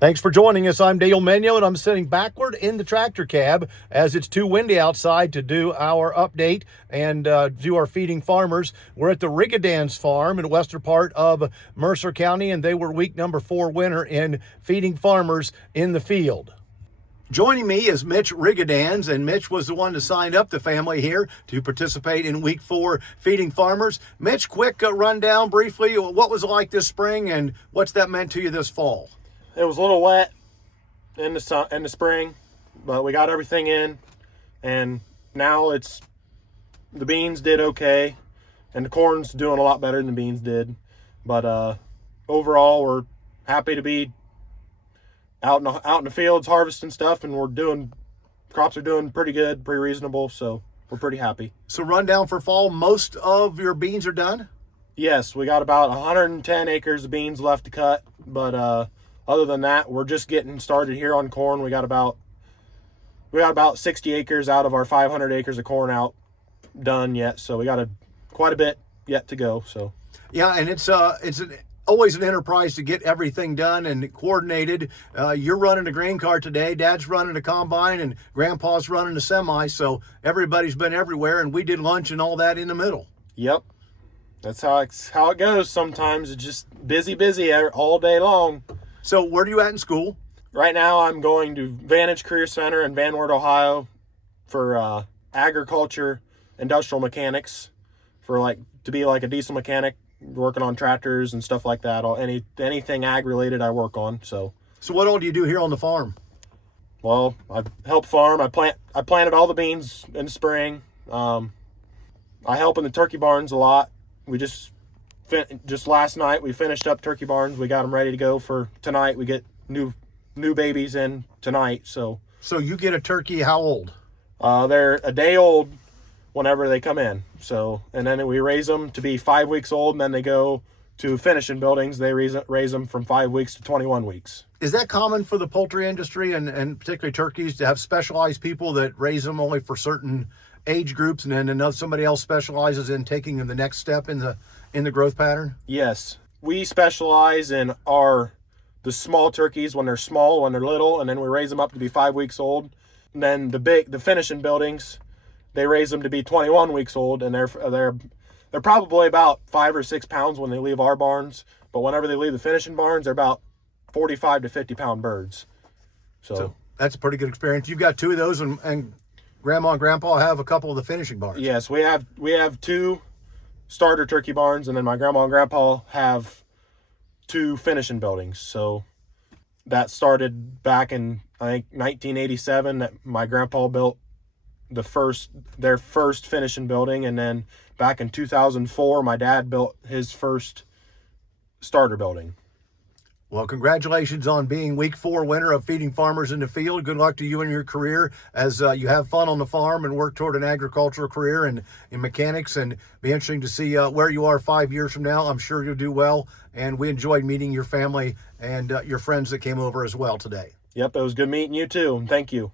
Thanks for joining us. I'm Dale Minyo, and I'm sitting backward in the tractor cab as it's too windy outside to do our update and do our feeding farmers. We're at the Regedanz farm in the western part of Mercer County, and they were week number 4 winner in feeding farmers in the field. Joining me is Mitch Regedanz, and Mitch was the one to sign up the family here to participate in week 4 feeding farmers. Mitch, quick rundown briefly, what was it like this spring and what's that meant to you this fall? It was a little wet in the spring, but we got everything in, and now the beans did okay, and the corn's doing a lot better than the beans did. But overall, we're happy to be out in the fields harvesting stuff, and crops are doing pretty good, pretty reasonable, so we're pretty happy. So rundown for fall, most of your beans are done? Yes, we got about 110 acres of beans left to cut, but other than that, we're just getting started here on corn. We got about 60 acres out of our 500 acres of corn out done yet, so we got quite a bit yet to go. So yeah, and it's always an enterprise to get everything done and coordinated. You're running a grain cart today, Dad's running a combine, and Grandpa's running a semi, so everybody's been everywhere, and we did lunch and all that in the middle. Yep, that's how it goes sometimes. It's just busy all day long. So where are you at in school? Right now I'm going to Vantage Career Center in Van Wert, Ohio for agriculture, industrial mechanics, to be like a diesel mechanic, working on tractors and stuff like that. Anything ag related I work on. So what all do you do here on the farm? Well, I help farm. I planted all the beans in the spring. I help in the turkey barns a lot. We just last night we finished up turkey barns. We got them ready to go for tonight. We get new babies in tonight. So you get a turkey how old? They're a day old whenever they come in. So, and then we raise them to be 5 weeks old, and then they go to finishing buildings. They raise them from 5 weeks to 21 weeks. Is that common for the poultry industry and particularly turkeys to have specialized people that raise them only for certain age groups, and then somebody else specializes in taking them the next step in the growth pattern? Yes, we specialize in the small turkeys when they're small, when they're little, and then we raise them up to be 5 weeks old. And then the finishing buildings, they raise them to be 21 weeks old, and they're probably about 5 or 6 pounds when they leave our barns. But whenever they leave the finishing barns, they're about 45 to 50 pound birds. So that's a pretty good experience. You've got 2 of those, and Grandma and Grandpa have a couple of the finishing barns. Yes, we have 2 starter turkey barns, and then my Grandma and Grandpa have 2 finishing buildings. So that started back in, I think, 1987, that my grandpa built their first finishing building, and then back in 2004 my dad built his first starter building. Well, congratulations on being week 4 winner of Feeding Farmers in the Field. Good luck to you in your career as you have fun on the farm and work toward an agricultural career and in mechanics, and be interesting to see where you are 5 years from now. I'm sure you'll do well, and we enjoyed meeting your family and your friends that came over as well today. Yep, it was good meeting you too. Thank you.